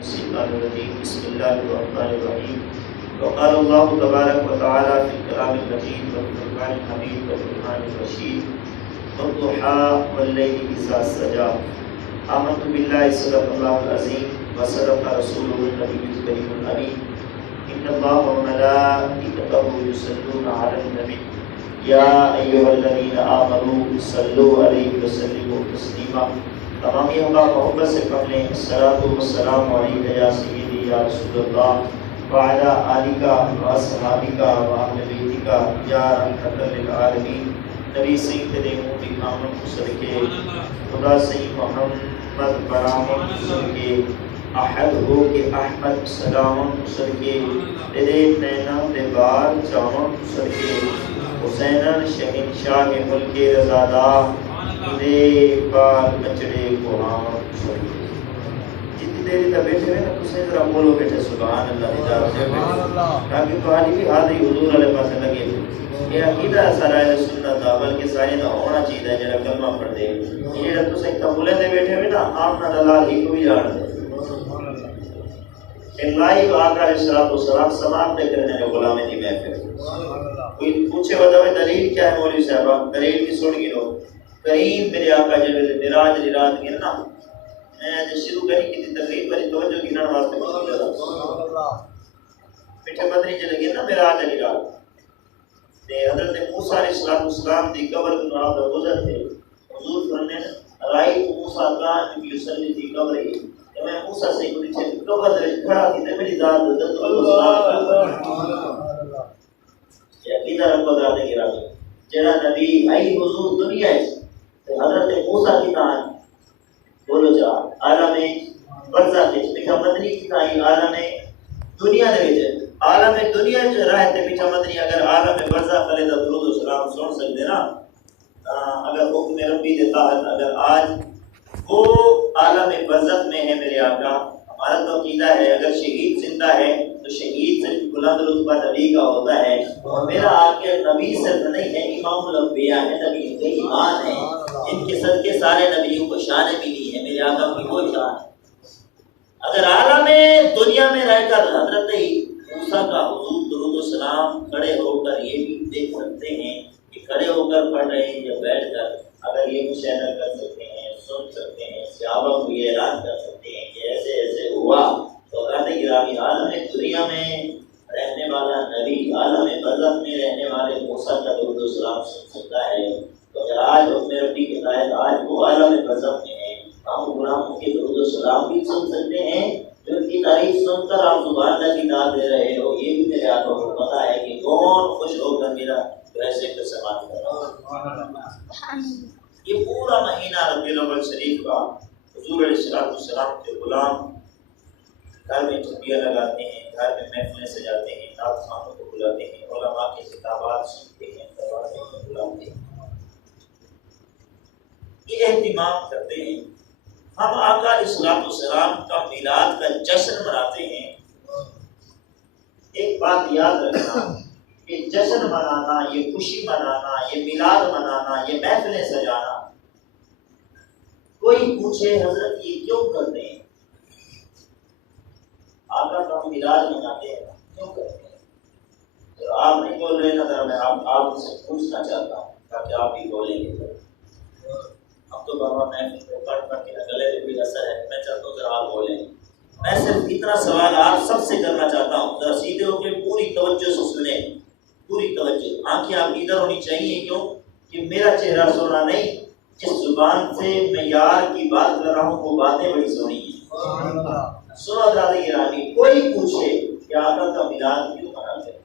الشيطان الرجيم بسم الله الرحمن الرحيم وقال الله تبارك وتعالى في الكلام المجيد والفرقان الحميد والقرآن الرشيد والضحى والليل إذا سجى آمنت بالله صدق الله العظيم وصدق رسوله النبي الكريم الأمين إن الله وملائكته يصلون على النبي يا أيها الذين آمنوا صلوا عليه وسلموا تسليما تمامی ہوگا محبت سے پڑھ لیں الصلاۃ والسلام علیک یا سیدی یا رسول اللہ وعلی آلک و اصحابک و اہل بیتک یا رحمۃ للعالمین نبی سید مومن آمن صدقے خدا سید محمد برامن صدقے احد ہو کہ احمد سلام صدقے تیرے نینہ دے بار جامن صدقے حسینن شہنشاہ ملک رضادار دے بال بچڑے کو ہاں جتنی دیر تک بیٹھے رہے نا تسے ذرا بولو بیٹھے سبحان اللہ اجازت ہے تاکہ تمہاری بھی حاضری حضور علیہ پاس لگے یہ عقیدہ سارا ہے سنت دا بلکہ سارے دا ہونا چاہیے جڑا کلمہ پڑھ دے یہ جڑا تسے قبولے دے بیٹھے ہوئے نا آپ نہ اللہ ہی کو بھی جان دے کہ لائیو آقا علیہ الصلوۃ والسلام سماعت دے کرنے میں غلامی دی محفل کوئی پوچھے وجہ میں دلیل کیا ہے مولوی صاحب دلیل کی سن گنو کریم میرے آقا جلوے معراج دی رات گننا میں جو شروع کری کی تقریر پر توجہ گنن واسطے سبحان اللہ میٹھے مدنی جلے گننا معراج دی رات تے حضرت موسی علیہ السلام دی قبر کو آپ دا گزر تھے حضور فرمانے رائی موسی کان یصلی فی قبر کہ میں موسی سے کو نیچے قبر دے کھڑا تھی تے میری ذات حضرت اللہ یہ عقیدہ رب ذات کی رات جڑا نبی آئی حضور دنیا ہے حضرت موسیٰ کی کہانی بولو جا عالم برزخ ہے میٹھا مدنی کی کہانی عالم دنیا دے وچ عالم دنیا جو راہ تے میٹھا مدنی اگر عالم برزخ کرے تو درود و سلام سن سکتے نا اگر حکم ربی دے تحت اگر آج وہ عالم برزخ میں ہے میرے آقا ہمارا تو عقیدہ ہے اگر شہید زندہ ہے تو شہید سے بلند رتبہ نبی کا ہوتا ہے اور میرا آقا نبی صرف نہیں ہے امام الانبیاء ہے نبی کے ایمان ہے جن کے صدقے سارے نبیوں کو شان ملی ہے میرے آقا کی وہ شان اگر عالم دنیا میں رہ کر حضرت موسیٰ کا حضور درود و سلام کھڑے ہو کر یہ بھی دیکھ سکتے ہیں کہ کھڑے ہو کر پڑھ رہے ہیں یا بیٹھ کر اگر یہ مشاہدہ کر سکتے ہیں سن سکتے ہیں صحابہ کو یہ اعلان کر سکتے ہیں کہ ایسے ایسے ہوا تو کہتے گرامی عالم دنیا میں رہنے والا نبی عالم برزخ میں رہنے والے موسیٰ کا درود و سلام سن سکتا ہے تو اگر آج حکم ربی کے تحت آج وہ عالم برزخ میں ہیں ہم غلاموں کے درود و سلام بھی سن سکتے ہیں جو ان کی تعریف سن کر آپ سبحان اللہ کی داد دے رہے ہو یہ بھی میرے آقا کو پتا ہے کہ کون خوش ہو کر میرا ویسے کو سماعت کر رہا ہے یہ پورا مہینہ ربیع الاول شریف کا حضور علیہ السلام کے غلام گھر میں چھٹیاں لگاتے ہیں گھر میں محفلیں سجاتے ہیں نعت خوانوں کو بلاتے ہیں علماء کے خطابات سنتے ہیں دروازے کو بلاتے ہیں یہ اہتمام کرتے ہیں ہم آقا علیہ السلام کا میلاد کا جشن مناتے ہیں ایک بات یاد رکھنا کہ جشن منانا یہ خوشی منانا یہ میلاد منانا یہ محفلیں سجانا کوئی پوچھے حضرت یہ کیوں کرتے ہیں آقا کا میلاد مناتے ہیں کیوں کرتے ہیں تو آپ نہیں بول رہے نا میں آپ سے پوچھنا چاہتا ہوں تاکہ آپ بھی بولیں گے اب تو بابا میں پڑھ پڑھ کے گلے پہ بھی اثر ہے میں چاہتا ہوں ذرا آپ بولیں میں صرف اتنا سوال آپ سب سے کرنا چاہتا ہوں ذرا سیدھے ہو کے پوری توجہ سے سنیں پوری توجہ آنکھیں آپ کی ادھر ہونی چاہیے کیوں کہ میرا چہرہ سونا نہیں جس زبان سے میں یار کی بات کر رہا ہوں وہ باتیں بڑی سونی ہیں سنو حضرات گرامی کوئی پوچھے کہ آقا کا میلاد کیوں مناتے ہیں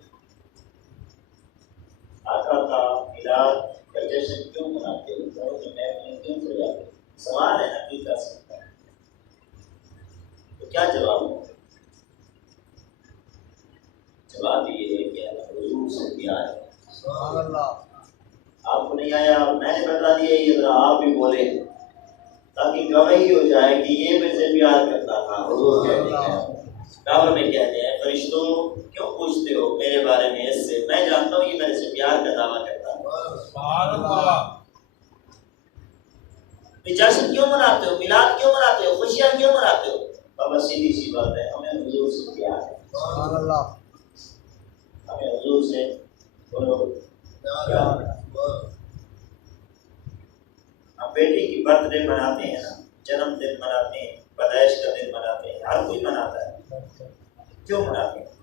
آقا کا میلاد کا جشن کیوں مناتے ہیں گھروں میں محفلیں کیوں سجاتے ہیں سوال ہے نا کیوں کر سکتا ہے تو کیا جواب ہو جواب یہ ہے کہ حضور سے پیار ہے سبحان اللہ آپ کو نہیں آیا میں نے بتا دیا یہ ذرا آپ بھی بولے تاکہ گواہی ہو جائے کہ یہ مجھ سے پیار کرتا تھا حضور کہتے ہیں کعبہ میں کہتے ہیں فرشتوں کیوں پوچھتے ہو میرے بارے میں اس سے میں جانتا ہوں یہ میرے سے پیار کا دعویٰ کرتا ہے سبحان اللہ جشن کیوں مناتے ہو میلاد کیوں مناتے ہو خوشیاں کیوں مناتے ہو بابا سیدھی سی بات ہے، ہمیں حضور سے پیار ہے، سبحان اللہ، ہمیں حضور سے بولو پیار ہے۔ ہم بیٹی کی برتھ ڈے مناتے ہیں نا، جنم دن مناتے ہیں، پیدائش کا دن مناتے ہیں، ہر کوئی مناتا ہے۔ کیوں مناتے ہیں؟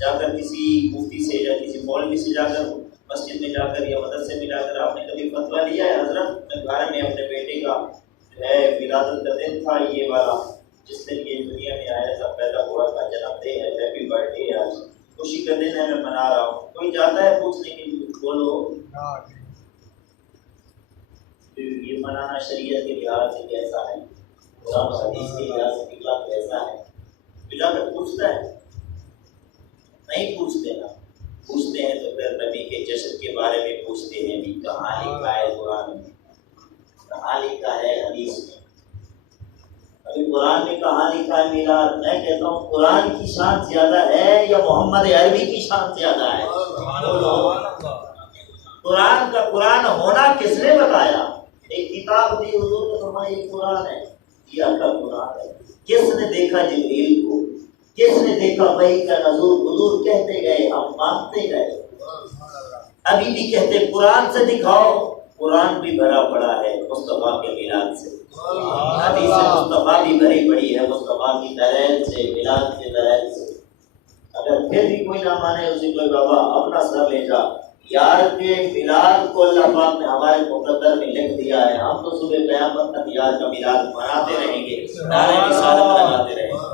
جا کر کسی مفتی سے یا کسی مولوی سے جا کر مسجد میں جا کر یا مدرسے میں جا کر آپ نے کبھی فتویٰ لیا ہے حضرت میں گھر میں اپنے بیٹے کا جو ہے ولادت کا دن تھا یہ والا جس دن یہ دنیا میں آیا تھا، پیدا ہوا تھا، جنم دن ہے، ہیپی برتھ ڈے ہے، خوشی کا دن ہے، میں منا رہا ہوں، کوئی جاتا ہے پوچھنے کے لیے بولو یہ منانا شریعت کے لحاظ سے کیسا ہے، قرآن حدیث کے لحاظ سے نکلا کیسا ہے؟ بلا کر پوچھتا ہے؟ نہیں پوچھتے نا، پوچھتے ہیں تو پھر نبی کے جشن کے بارے میں پوچھتے ہیں بھی کہاں لکھا ہے قرآن میں، کہاں لکھا ہے حدیث میں، ابھی قرآن میں کہاں لکھا ہے میلاد؟ میں کہتا ہوں قرآن کی شان زیادہ ہے یا محمد عربی کی شان زیادہ ہے؟ قرآن کا قرآن ہونا کس نے بتایا؟ ایک کتاب دی حضور نے فرمایا یہ قرآن ہے، یہ اللہ قرآن ہے۔ کس نے دیکھا جبریل کو؟ کس نے دیکھا وحی کا نزول؟ حضور کہتے گئے، ہم مانتے گئے، ابھی بھی کہتے قرآن سے دکھاؤ، قرآن بھی بھرا پڑا ہے مصطفیٰ کے میلاد سے، حدیث مصطفیٰ بھی بھری پڑی ہے مصطفیٰ کی دلیل سے، میلاد کے دلیل سے۔ اگر پھر بھی کوئی نہ مانے اسے کوئی بابا اپنا سر لے جا، یار کے میلاد کو اللہ پاک نے ہمارے مقدر میں لکھ دیا ہے، ہم تو صبح قیامت تک یار کا میلاد مناتے رہیں گے، نعرے رسالت لگاتے رہیں گے۔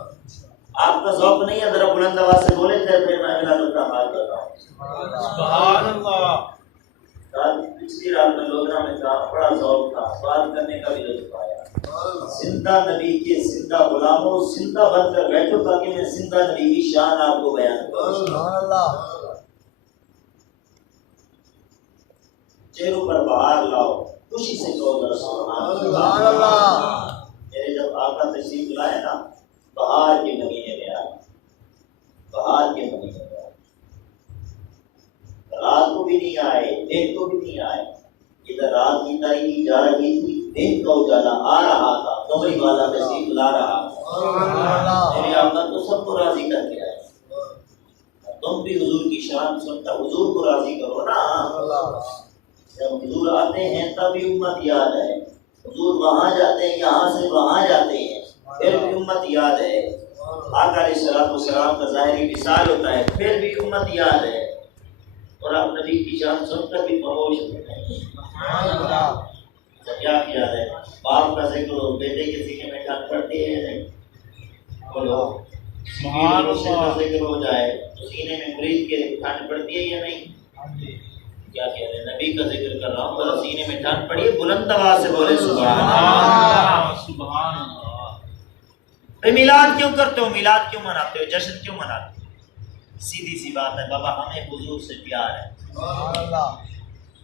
آپ کا ذوق نہیں ہے، ذرا بلند آواز سے بولے تھے، پھر میں میلاد کا حال کر رہا ہوں۔ سبحان اللہ۔ پچھلی رات میں لوگوں میں کہا بڑا ذوق تھا، بات کرنے کا بھی لطف آیا۔ زندہ نبی کے زندہ غلاموں زندہ بن کر بیٹھو تاکہ میں زندہ نبی کی شان آپ کو بیان کروں۔ سبحان اللہ۔ چہروں پر بہار لاؤ، خوشی سے کہو ذرا سبحان اللہ۔ میرے جب آقا تشریف لائے نا بہار کے مہینے میں آئے، بہار کے مہینے میں آئے، رات کو بھی نہیں آئے، دن کو بھی نہیں آئے، ادھر رات کی تاریخی جا رہی تھی، دن کا اجالا آ رہا تھا، کمری والا تشریف لا رہا تھا۔ میرے آقا تو سب کو راضی کر کے آئے، تم بھی حضور کی شان سنتا حضور کو راضی کرو نا۔ جب حضور آتے ہیں تبھی امت یاد ہے، حضور وہاں جاتے ہیں یہاں سے وہاں جاتے ہیں پھر بھی امت یاد ہے، آقا علیہ الصلوۃ والسلام کا ظاہری مثال ہوتا ہے پھر بھی امت یاد ہے، اور آپ نبی کی شان سن کر بھی خاموش ہوتے ہیں۔ کیا کیا ہے؟ باپ کا ذکر ہو، بیٹے کے سینے میں ٹھنڈ پڑتی ہے نہیں؟ بولو کا ذکر ہو جائے تو سینے میں مرید کے ٹھنڈ پڑتی ہے یا نہیں؟ کیا کہہ رہے ہیں؟ نبی کا ذکر کر رہا ہوں، پر سینے میں ٹھنڈ پڑی ہے، بلند آواز سے بولے سبحان اللہ۔ سبحان اللہ۔ میلاد کیوں کرتے ہو؟ میلاد کیوں مناتے ہو؟ جشن کیوں مناتے ہو؟ سیدھی سی بات ہے بابا، ہمیں حضور سے پیار ہے، سبحان اللہ۔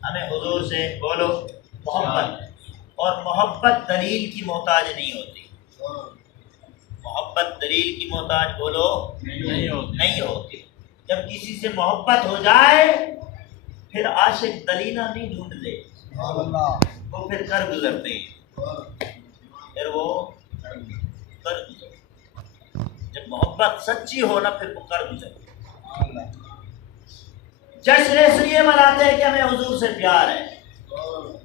ہمیں حضور سے بولو محبت، اور محبت دلیل کی محتاج نہیں ہوتی، محبت دلیل کی محتاج بولو نہیں ہوتی۔ جب کسی سے محبت ہو جائے پھر عاشق دلیلہ نہیں ڈھونڈتے، وہ پھر کر گزرتے ہیں، پھر وہ کر گزرتے، جب محبت سچی ہو نا پھر وہ کر گزرتے۔ جشن اس لیے مناتے ہیں کہ ہمیں حضور سے پیار ہے،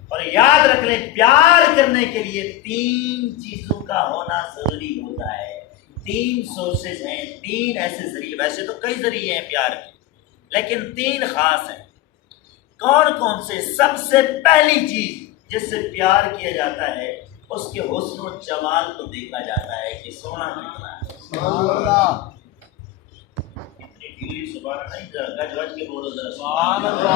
اور یاد رکھ لیں پیار کرنے کے لیے 3 چیزوں کا ہونا ضروری ہوتا ہے، 3 سورسز ہیں، 3 ایسے ذریعے، ویسے تو کئی ذریعے ہیں پیار کے لیکن 3 خاص ہیں۔ کون کون سے؟ سب سے پہلی چیز جس سے پیار کیا جاتا ہے اس کے حسن و جمال کو دیکھا جاتا ہے کہ سونا کتنا ہے۔ سبحان اللہ۔ اتنی ڈھیلی سبحان نہیں، ذرا گج گج کے بولو ذرا سبحان اللہ۔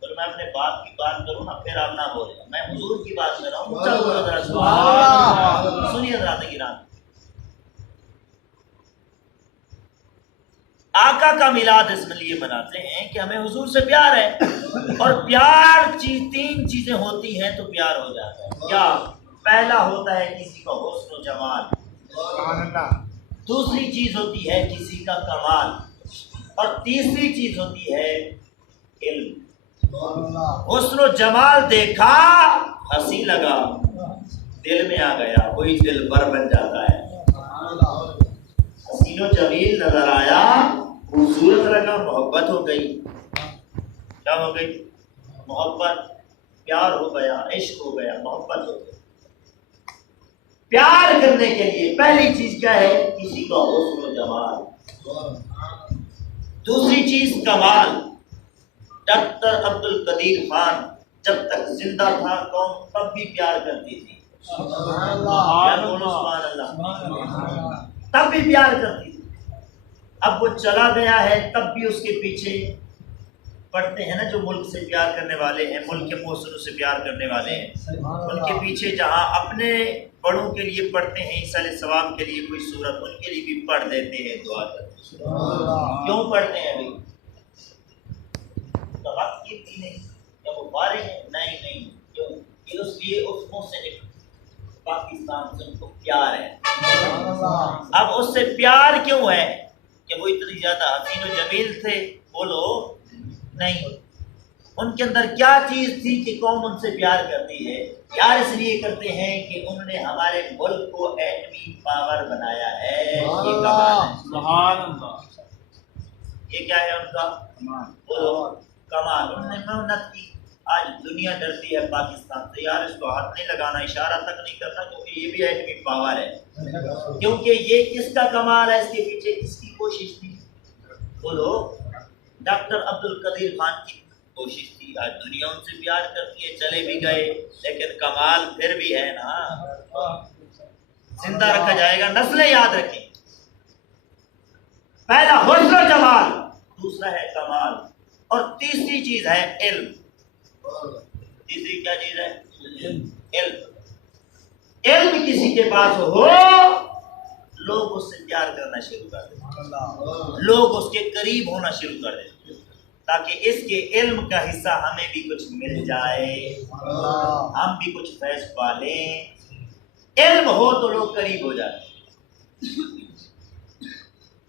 تو میں اپنے باپ کی بات کروں نا پھر آپ نہ بولے، میں حضور کی بات کر رہا ہوں، اونچا بولو ذرا سبحان اللہ۔ سنیے حضرات گرامی، آقا کا میلاد اس لیے مناتے ہیں کہ ہمیں حضور سے پیار ہے، اور پیار 3 چیزیں ہوتی ہیں تو پیار ہو جاتا ہے۔ کیا؟ پہلا ہوتا ہے کسی کا حسن و جمال، دوسری چیز ہوتی ہے کسی کا کمال، اور تیسری چیز ہوتی ہے علم۔ حسن و جمال دیکھا ہنسی لگا، دل میں آ گیا وہی دل بر بن جاتا ہے. حسین و جمیل نظر آیا خوبصورت لگا محبت ہو گئی. کیا ہو گئی؟ محبت. پیار ہو گیا عشق ہو گیا محبت ہو گئی. پیار کرنے کے لیے پہلی چیز کیا ہے؟ کسی کا حسن و جمال. دوسری چیز کمال. ڈاکٹر عبد القدیر خان جب تک زندہ تھا قوم تب بھی پیار کرتی تھی. سبحان اللہ. تب بھی پیار کرتی تھی. اب وہ چلا گیا ہے تب بھی اس کے پیچھے پڑھتے ہیں نا جو ملک سے پیار کرنے والے ہیں, ملک کے محسنوں سے پیار کرنے والے ہیں, ان کے پیچھے جہاں اپنے بڑوں کے لیے پڑھتے ہیں ایصال ثواب کے لیے کوئی صورت, ان کے لیے بھی پڑھ دیتے ہیں دعا کرتے ہیں. کیوں پڑھتے ہیں بھائی؟ تو وقت کتنی نہیں یا وہ فارغ ہیں؟ نہیں کیوں کہ اس لیے اس محسن پاکستان سے ان کو پیار ہے. اب اس سے پیار کیوں ہے کہ وہ اتنی زیادہ حسین و جمیل تھے؟ بولو نہیں. ان کے اندر کیا چیز تھی کہ قوم ان سے پیار کرتی ہے؟ پیار اس لیے کرتے ہیں کہ انہوں نے ہمارے ملک کو ایٹمی پاور بنایا ہے. یہ کمال ہے. سبحان اللہ. یہ کیا ہے ان کا؟ بولو کمال. انہوں نے محنت کی. آج دنیا ڈرتی ہے پاکستان سے, یار اس کو ہاتھ نہیں لگانا, اشارہ تک نہیں کرنا, کیونکہ یہ بھی ایٹمی پاور ہے. کیونکہ یہ کس کا کمال ہے؟ اس کے پیچھے کس کی کوشش تھی؟ بولو ڈاکٹر عبد القدیر خان کی کوشش تھی. آج دنیا ان سے پیار کرتی ہے, چلے بھی گئے لیکن کمال پھر بھی ہے نا, زندہ رکھا جائے گا, نسلیں یاد رکھیں. پہلا حسن و جمال, دوسرا ہے کمال, اور تیسری چیز ہے علم. تیسری کیا چیز ہے؟ علم. علم کسی کے پاس ہو لوگ اس سے پیار کرنا شروع کر دیں, لوگ اس کے قریب ہونا شروع کر دیں, تاکہ اس کے علم کا حصہ ہمیں بھی کچھ مل جائے, ہم بھی کچھ فیض پالیں. علم ہو تو لوگ قریب ہو جاتے.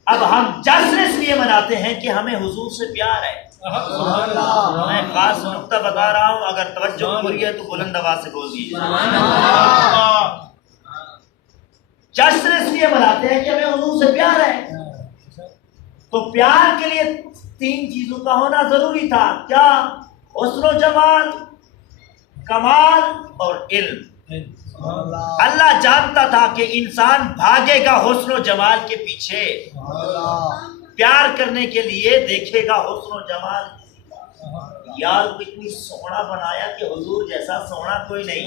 اب ہم جشن اس لیے مناتے ہیں کہ ہمیں حضور سے پیار ہے. میں خاص نقطہ بتا رہا ہوں, اگر توجہ ہو رہی ہے تو بلند آواز سے بول دیجیے. جشن اس لیے مناتے ہیں کہ ہمیں حضور سے پیار ہے. تو پیار کے لیے تین چیزوں کا ہونا ضروری تھا. کیا؟ حسن و جمال, کمال اور علم. اللہ جانتا تھا کہ انسان بھاگے گا حسن و جمال کے پیچھے, پیار کرنے کے لیے دیکھے گا حسن و جمال کسی کا. یار کو اتنی سونا بنایا کہ حضور جیسا سونا کوئی نہیں.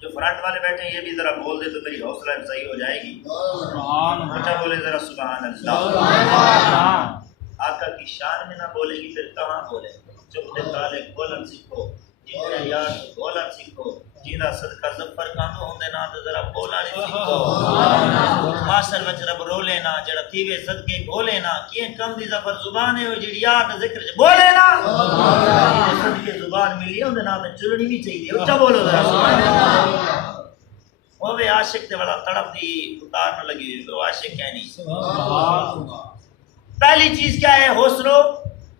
جو فرنٹ والے بیٹھے ہیں یہ بھی ذرا بول دے تو میری حوصلہ افزائی ہو جائے گی. اچھا بولے ذرا سبحان اللہ. آقا کی شان میں نہ بولے گی پھر کہاں بولے؟ چپ دے تالے بولن سیکھو, جتنے یار بولن سیکھو, جینا صدقہ ظفر کانو ہوندے نا تو ذرا بولا نہیں سیکھو. ماسر وچ رب رو لینا جڑا تھیوے صدقے گھولے نا, کیے کم دی ظفر زبانے ہو جڑی یاد ذکر چ بولے نا, صدقے زبان ملی ہوندے نا تے چلنی بھی چاہیے. اچھا بولو ذرا سبحان اللہ. اوے عاشق تے بڑا تڑپ دی اتار نہ لگی ہوئی, تو عاشق ہے نہیں. پہلی چیز کیا ہے؟ حسن و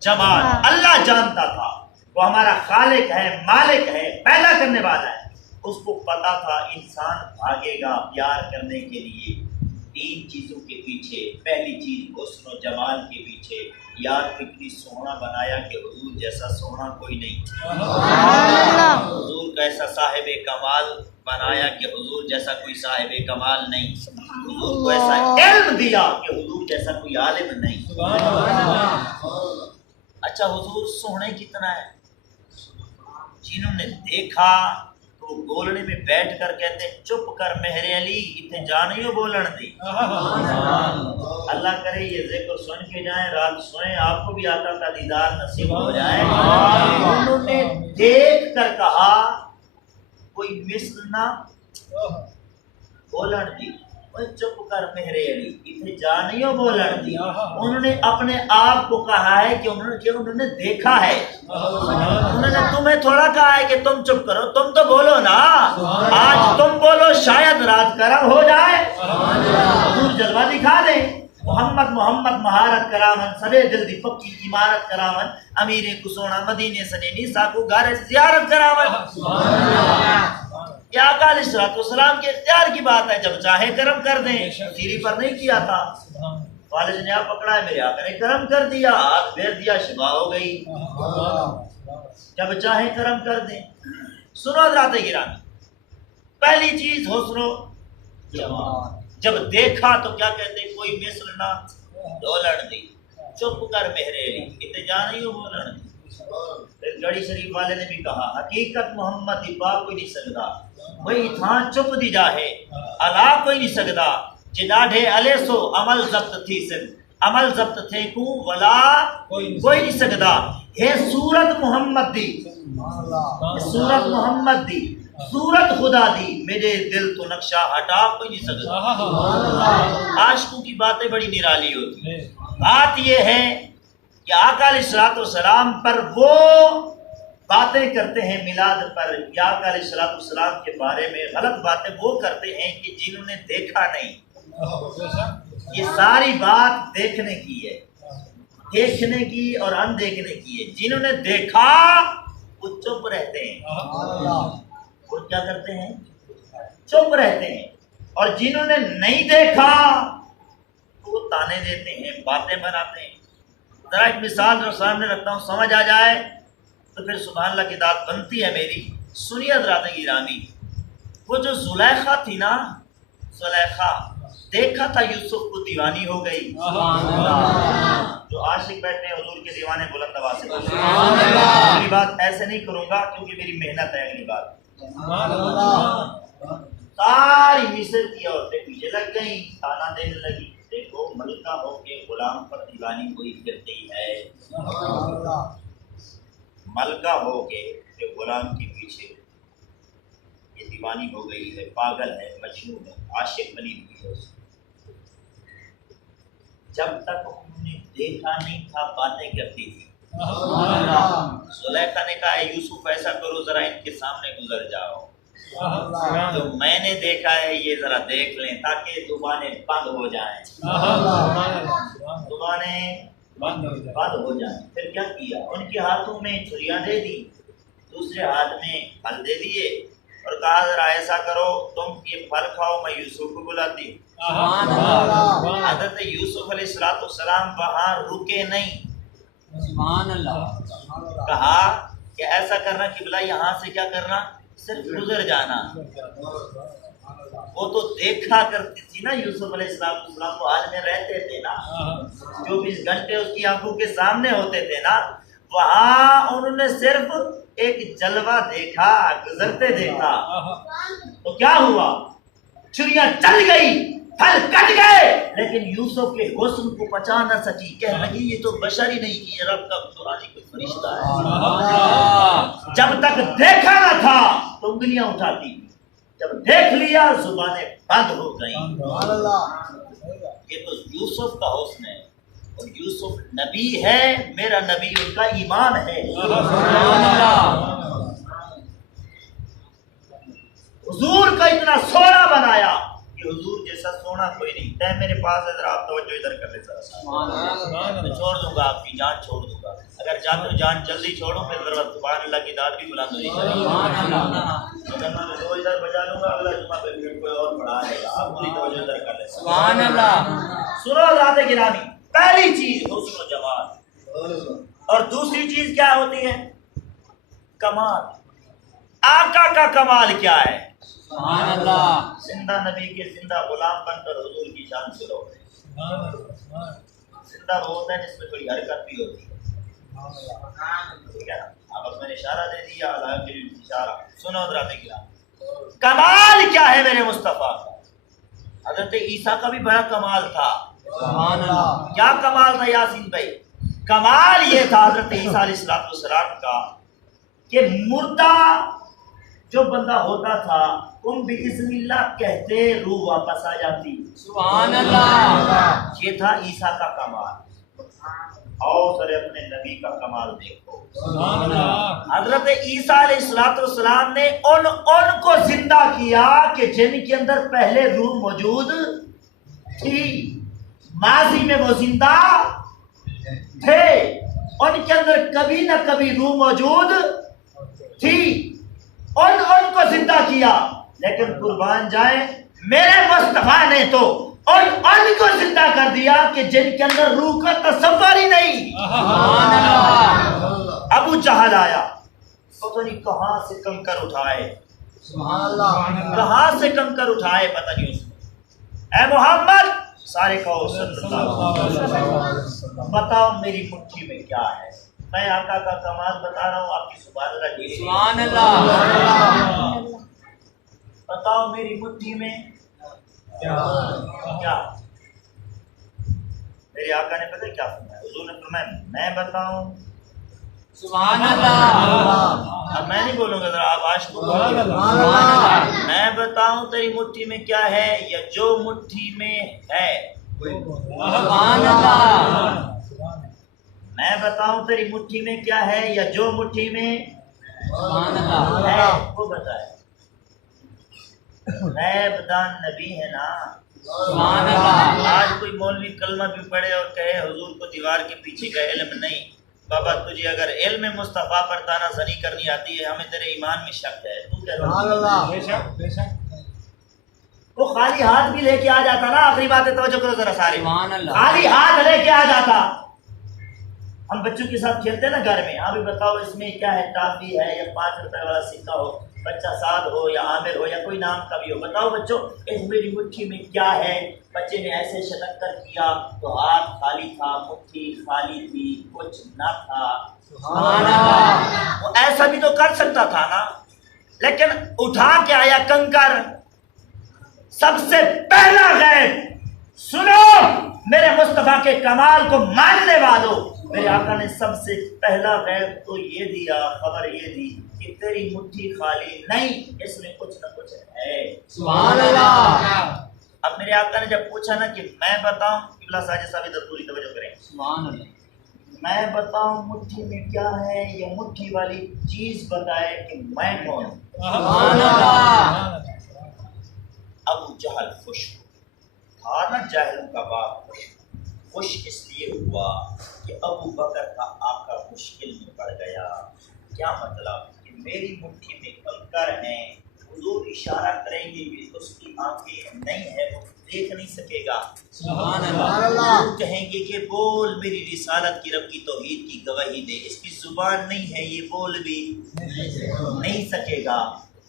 جمال. اللہ جانتا تھا وہ ہمارا خالق ہے, مالک ہے, پیدا کرنے والا ہے. اس کو پتا تھا انسان بھاگے گا پیار کرنے کے لیے تین چیزوں کے پیچھے. پہلی چیز حسن و جمال کے پیچھے. یار اتنی سونا بنایا کہ حضور جیسا سونا کوئی نہیں. حضور کا ایسا صاحب کمال بنایا کہ حضور جیسا کوئی صاحب کمال نہیں. حضور کو ایسا علم دیا کہ حضور جیسا کوئی عالم نہیں. اچھا حضور سونے کتنا ہے؟ جنہوں نے دیکھا تو گولڑے میں بیٹھ کر کہتے چپ کر مہر علی اتنے جانیو بولن دی. اللہ کرے یہ ذکر سن کے جائیں, رات سوئیں, آپ کو بھی آقا کا دیدار نصیب ہو جائے. انہوں نے دیکھ کر کہا کوئی مثل نہ بولن دی. چپ کر مہر علی اتنے جانیو بولن دی. انہوں نے اپنے آپ کو کہا ہے کہ انہوں نے دیکھا ہے. انہوں نے تمہیں تھوڑا کہا ہے کہ تم چپ کرو, تم تو بولو نا. آج تم بولو شاید رات کرم ہو جائے, حضور جلوہ دکھا دیں. محمد مہارت کرامن سرے دل دی پکی عمارت کرامن امیر کو سونا مدینے سنے نیسا کو گھر زیارت کرامن. یہ آقا علیہ الصلوۃ والسلام کے اختیار کی بات ہے، جب چاہے کرم کر دیں. سیری پر نہیں کیا تھا، والد نے آپ پکڑا ہے، میرے آقا نے کرم کر دیا، ہاتھ پھیر دیا، شفا ہو گئی. جب چاہے کرم کر دیں. سنو حضرات گرامی، پہلی چیز حسن و جمال. جب دیکھا تو کیا کہتے ہیں، کوئی مثل نہ دولڑ دی، چپ کر مہریری، کتنے جا نہیں ہو بولڑ دی. پھر گڑی شریف والے نے بھی کہا حقیقت محمد دی پاک کوئی نہیں سکتا، وہی تھا چپ دی جاہے علا کوئی نہیں سکتا. جناڈے علیہ سو عمل ضبط تھی سن، عمل ضبط تھے کو ولا کوئی نہیں سکتا. ہے صورت محمد دی، صورت محمد دی، صورت خدا دی، میرے دل تو نقشہ ہٹا کوئی نہیں سکتا. عاشقوں کی باتیں بڑی نرالی ہوتی ہیں. بات یہ ہے کہ آقا علیہ الصلوۃ والسلام پر وہ باتیں کرتے ہیں میلاد پر، یا آقا علیہ الصلوۃ والسلام کے بارے میں غلط باتیں وہ کرتے ہیں کہ جنہوں نے دیکھا نہیں. یہ ساری بات دیکھنے کی ہے، دیکھنے کی اور اندیکھنے کی ہے. جنہوں نے دیکھا وہ چپ رہتے ہیں، وہ کیا کرتے ہیں، چپ رہتے ہیں. اور جنہوں نے نہیں دیکھا تو وہ تانے دیتے ہیں، باتیں بناتے ہیں. ذرا ایک مثال جو سامنے رکھتا ہوں، سمجھ آ جائے تو پھر سبحان اللہ کی داد بنتی ہے میری. سنیے حضرات گرامی، وہ جو زلیخا تھی نا، زلیخا دیکھا تھا یوسف کو دیوانی ہو گئی. جو عاشق بیٹھے ہیں حضور کے دیوانے بلند آواز سے میری بات ایسے نہیں کروں گا کیونکہ میری محنت ہے. اگلی بات ساری مصر کی عورتیں پیچھے لگ گئیں، تانا دینے لگی، دیکھو ملکہ ہو کے غلام پر دیوانی ہوئی پھرتی ہے. ملکہ ہو کے غلام کے پیچھے یہ دیوانی ہو گئی ہے، پاگل ہے، مجنون ہے، عاشق بنی ہوئی ہے. جب تک انہوں نے دیکھا نہیں تھا باتیں کرتی تھی. زلیخا نے کہا یوسف ایسا کرو ذرا ان کے سامنے گزر جاؤ، جو میں نے دیکھا ہے یہ ذرا دیکھ لیں تاکہ زبانیں بند ہو جائیں، زبانیں بند ہو جائیں. پھر کیا کیا، ان کے ہاتھوں میں چھریاں دے دی، دوسرے ہاتھ میں پھل دے دیے اور کہا ذرا ایسا کرو تم یہ پھل کھاؤ، میں یوسف کو بلاتی ہوں. حضرت یوسف علیہ الصلوۃ والسلام وہاں رکے نہیں. کہا کہ ایسا کرنا قبلہ یہاں سے کیا کرنا، صرف گزر جانا. وہ تو دیکھا کرتی تھی نا، یوسف علیہ السلام کو حال میں رہتے تھے نا، 24 گھنٹے اس کی آنکھوں کے سامنے ہوتے تھے نا. وہاں انہوں نے صرف ایک جلوہ دیکھا، گزرتے دیکھا. تو کیا ہوا، چھریاں چل گئی، پھل کٹ گئے، لیکن یوسف کے حسن کو پہچا نہ سکی. کہنے لگی یہ تو بشر ہی نہیں کی، یہ رب کا قرآن کوئی فرشتہ ہے. جب تک دیکھا نہ تھا تو انگلیاں اٹھاتی، جب دیکھ لیا زبانیں بند ہو گئیں. یہ تو یوسف کا حسن ہے، اور یوسف نبی ہے، میرا نبی ان کا ایمان ہے. حضور کا اتنا سونا بنایا کہ حضور جیسا سونا کوئی نہیں. ٹائم میرے پاس ہے، ذرا آپ توجہ ادھر کر لیں ذرا. میں چھوڑ دوں گا، آپ کی جان چھوڑ دوں گا. اگر چاہتے ہو جان جلدی چھوڑوں پھر ذرا سبحان اللہ کی داد بھی بلند ہو جائے. اگر میں دو ادھر بجا لوں گا، اگلا جمعہ پہ پھر کوئی اور پڑھا لے گا. آپ پوری توجہ ادھر کر لیں. سبحان اللہ. سنو حضرات گرامی، پہلی چیز حسن و جمال، اور دوسری چیز کیا ہوتی ہے، کمال. آقا کا کمال کیا ہے، سبحان اللہ. زندہ نبی کے زندہ غلام بن کر حضور کی شان سے لوگ زندہ وہ ہوتا ہے جس میں تھوڑی حرکت بھی ہوتی ہے. ٹھیک ہے، اب میں نے اشارہ دے دیا، اشارہ سنو حضرات گرامی. کمال کیا ہے میرے مصطفیٰ کا. حضرت عیسیٰ کا بھی بڑا کمال تھا. سبحان اللہ. کیا کمال تھا یاسین بھائی؟ کمال یہ تھا حضرت عیسیٰ علیہ السلام کا کہ مردہ جو بندہ ہوتا تھا تم بھی بسم اللہ کہتے روح واپس آ جاتی. سبحان اللہ. یہ تھا عیسیٰ کا کمال. آؤ سر اپنے نبی کا کمال دیکھو. سبحان اللہ. حضرت عیسیٰ علیہ السلام نے ان کو زندہ کیا کہ جن کے اندر پہلے روح موجود تھی. ماضی میں وہ زندہ تھے، ان کے اندر کبھی نہ کبھی روح موجود تھی، ان کو زندہ کیا، لیکن قربان جائیں میرے مصطفیٰ نے تو ان کو زندہ کر دیا کہ جن کے اندر روح کا تصور ہی نہیں۔ ابو جہل آیا، پتہ نہیں کہاں سے کنکر اٹھائے، کہاں سے کنکر اٹھائے پتہ نہیں اس نے۔ اے محمد، سارے کہو صلی اللہ علیہ وسلم، بتاؤ میری مٹھی میں کیا ہے؟ میں آقا کا کمال بتا رہا ہوں، آپ کی سبحان اللہ ڈھیلی۔ سبحان اللہ۔ بتاؤ میری مٹھی میں کیا؟ میرے آقا نے پتہ کیا فرمایا؟ حضور نے فرمایا میں بتاؤں؟ سبحان اللہ۔ اب میں نہیں بولوں گا، ذرا آپ عاشق کو سبحان اللہ۔ میں بتاؤں تیری مٹھی میں کیا ہے یا جو مٹھی میں ہے؟ سبحان اللہ۔ میں بتاؤں تیری مٹھی میں کیا ہے یا جو مٹھی میں سبحان اللہ۔ ہے وہ بتائے۔ غیب دان نبی ہے نا۔ سبحان اللہ۔ آج کوئی مولوی کلمہ بھی پڑھے اور کہے حضور کو دیوار کے پیچھے کا علم نہیں، بابا تجھے اگر علم مصطفیٰ پر تانا زنی کرنی آتی ہے، ہمیں تیرے ایمان میں شک ہے، تو کیا وہ خالی ہاتھ بھی لے کے آ جاتا نا، آخری بات ہے توجہ کرو ذرا سارے، سبحان اللہ۔ خالی ہاتھ لے کے آ جاتا۔ ہم بچوں کے ساتھ کھیلتے ہیں نا گھر میں، ہاں بھی بتاؤ اس میں کیا ہے، ٹافی ہے یا 5 روپے والا سکہ ہو، بچہ سعد ہو یا عامر ہو یا کوئی نام کا بھی ہو، بتاؤ بچوں اس میری مٹھی میں کیا ہے؟ بچے نے ایسے شتکر کیا تو ہاتھ خالی تھا، مٹھی خالی تھی، کچھ نہ تھا۔ سبحان اللہ۔ وہ ایسا بھی تو کر سکتا تھا نا، لیکن اٹھا کے آیا کنکر۔ سب سے پہلا غیب سنو میرے مصطفیٰ کے کمال کو ماننے والوں، میرے آقا نے سب سے پہلا غیب تو یہ دیا، خبر یہ دی کہ تیری مٹھی خالی نہیں، اس میں کچھ نہ کچھ ہے۔ سبحان اللہ۔ اب میرے آقا نے جب پوچھا نا کہ میں بتاؤں، قبلہ ساجد صاحب ادھر پوری توجہ کریں، سبحان اللہ۔ میں بتاؤں مٹھی میں کیا ہے یا مٹھی والی چیز بتائے کہ میں کون ہوں؟ سبحان اللہ۔ ابو جہل خوش تھا نا، جاہلوں کا باپ خوش اس لیے ہوا کہ ابو بکر کا آقا مشکل میں پڑ گیا۔ کیا مطلب کہ میری مٹھی میں کنکر ہیں، حضور اشارہ کریں گے کہ اس کی آنکھیں نہیں ہے، وہ دیکھ نہیں سکے گا۔ سبحان اللہ۔ کہیں گے کہ بول میری رسالت کی، رب کی توحید کی گواہی دے، اس کی زبان نہیں ہے، یہ بول بھی نہیں سکے گا۔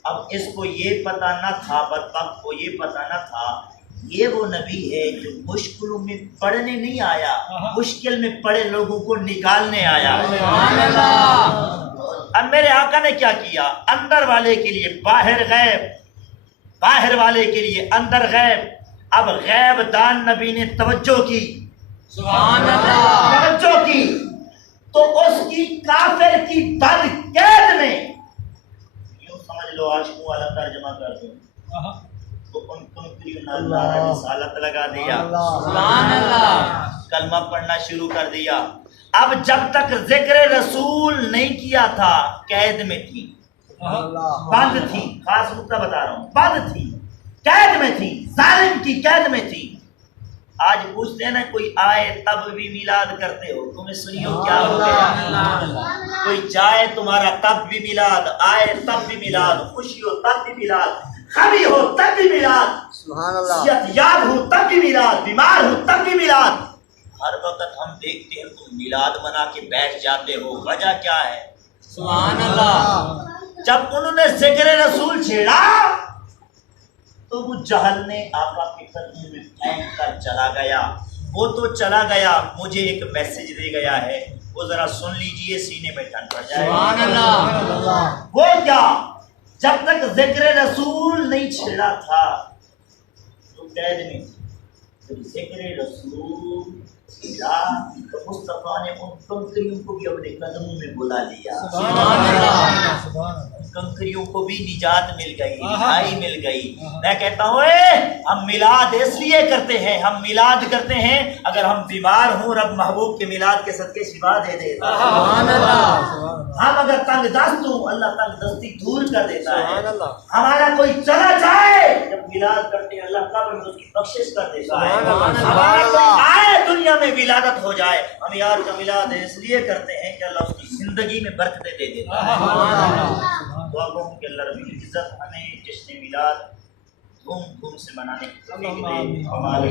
اب اس کو یہ پتہ نہ تھا، بدبخت کو یہ پتہ نہ تھا یہ وہ نبی ہے جو مشکلوں میں پڑھنے نہیں آیا، مشکل میں پڑے لوگوں کو نکالنے آیا۔ سبحان اللہ۔ اب میرے آقا نے کیا کیا؟ اندر والے کے لیے باہر غیب، باہر والے کے لیے اندر غیب۔ اب غیب دان نبی نے توجہ کی، سبحان اللہ۔ توجہ کی تو اس کی کافر کی بد قید میں، یوں سمجھ لو عاشقوں والا ترجمہ کر دوں تو ان کنکریوں نے اللہ رسالت لگا دیا، سبحان اللہ۔ کلمہ پڑھنا شروع کر دیا۔ اب جب تک ذکر رسول نہیں کیا تھا قید میں تھی، بند تھی، خاص نقطہ بتا رہا ہوں، بند تھی، قید میں تھی، ظالم کی قید میں تھی۔ آج پوچھتے ہیں نا کوئی آئے تب بھی میلاد کرتے ہو، تمہیں سنیو کیا ہو گیا؟ کوئی جائے تمہارا تب بھی میلاد، آئے تب بھی میلاد، خوشی ہو تب بھی میلاد، غمی ہو تب بھی میلاد، سبحان اللہ، صحت یاب ہو تب بھی میلاد، بیمار ہو تب بھی میلاد۔ ہر وقت ہم دیکھتے ہیں تم میلاد منا کے بیٹھ جاتے ہو، وجہ کیا ہے؟ سبحان اللہ۔ جب انہوں نے ذکر رسول چھیڑا تو وہ جہل نے آقا کے قدموں میں پھینک کر چلا گیا۔ وہ تو چلا گیا، مجھے ایک میسج دے گیا ہے، وہ ذرا سن لیجئے، سینے میں ٹھنڈ پڑ جائے۔ سبحان اللہ۔ وہ کیا؟ جب تک ذکر رسول نہیں چھیڑا تھا تو قید میں تھی، ذکر رسول چھیڑا تو مصطفیٰ نے ان کنکریوں کو بھی اپنے قدموں میں بلا لیا۔ سبحان اللہ۔ کنکریوں کو بھی نجات مل گئی، رہائی مل گئی۔ میں کہتا ہوں ہم میلاد اس لیے کرتے ہیں، ہم میلاد کرتے ہیں اگر ہم بیمار ہوں رب محبوب کے میلاد کے صدقے شفا دے دیتا ہے۔ سبحان اللہ۔ ہم اگر تنگ دست ہوں اللہ تنگ دستی دور کر دیتا ہے۔ ہمارا کوئی چلا جائے جب میلاد کرتے ہیں اللہ قبر میں اس کی بخشش کر دیتا ہے. سبحان اللہ. آئے دنیا میں ولادت ہو جائے. ہم یار کا میلاد اس لیے کرتے ہیں کہ اللہ اس کی زندگی میں برکتیں دے دیتا ہے. دعا کروں کہ اللہ رب العزت ہمیں جشن میلاد دھوم دھوم سے منانے کی توفیق دے. ہمارے